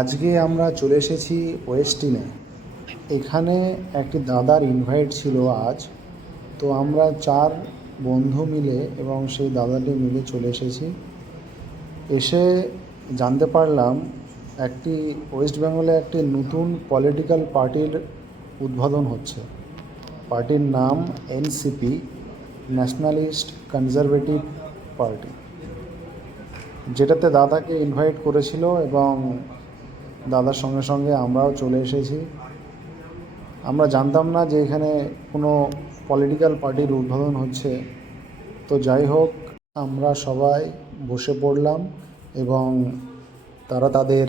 আজকে আমরা চলে এসেছি ওয়েস্টিনে। এখানে একটি দাদার ইনভাইট ছিল আজ। তো আমরা 4 বন্ধু মিলে এবং সেই দাদাটি মিলে চলে এসেছি। এসে জানতে পারলাম একটি ওয়েস্ট বেঙ্গলে একটি নতুন পলিটিক্যাল পার্টির উদ্বোধন হচ্ছে। পার্টির নাম এনসিপি, ন্যাশনালিস্ট কনজারভেটিভ পার্টি, যেটাতে দাদাকে ইনভাইট করেছিল এবং দাদার সঙ্গে সঙ্গে আমরাও চলে এসেছি। আমরা জানতাম না যে এখানে কোনো পলিটিক্যাল পার্টির উদ্বোধন হচ্ছে। তো যাই হোক, আমরা সবাই বসে পড়লাম এবং তারা তাদের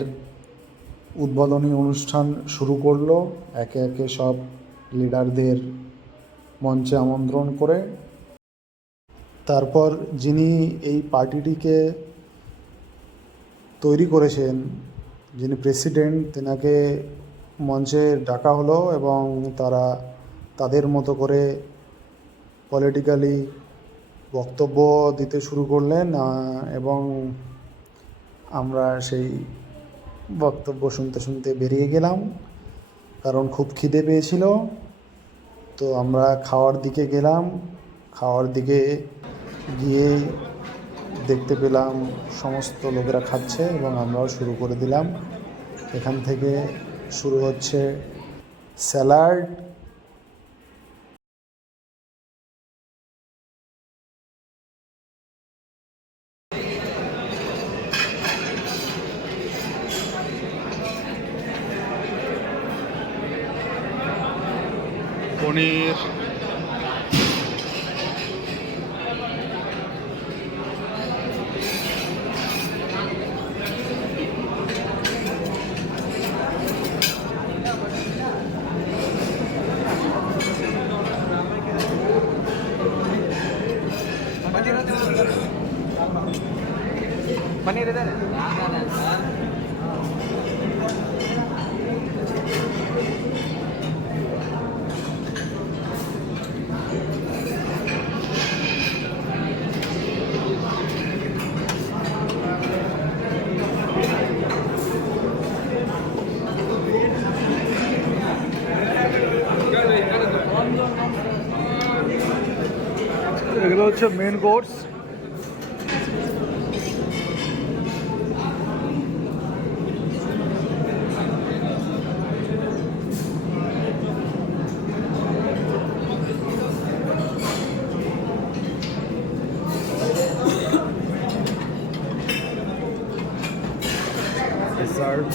উদ্বোধনী অনুষ্ঠান শুরু করলো, একে একে সব লিডারদের মঞ্চে আমন্ত্রণ করে। তারপর যিনি এই পার্টিটিকে তৈরি করেছেন, যিনি প্রেসিডেন্ট, তেনাকে মঞ্চে ডাকা হলো এবং তারা তাদের মতো করে পলিটিক্যালি বক্তব্য দিতে শুরু করলেন এবং আমরা সেই বক্তব্য শুনতে শুনতে বেরিয়ে গেলাম, কারণ খুব খিদে পেয়েছিল। তো আমরা খাওয়ার দিকে গেলাম। খাওয়ার দিকে গিয়ে দেখতে পেলাম সমস্ত লোকেরা খাচ্ছে এবং আমরাও শুরু করে দিলাম। এখান থেকে শুরু হচ্ছে স্যালাড, পনির, पनीर इधर है। এগুলো হচ্ছে মেন কোর্স। Dessert.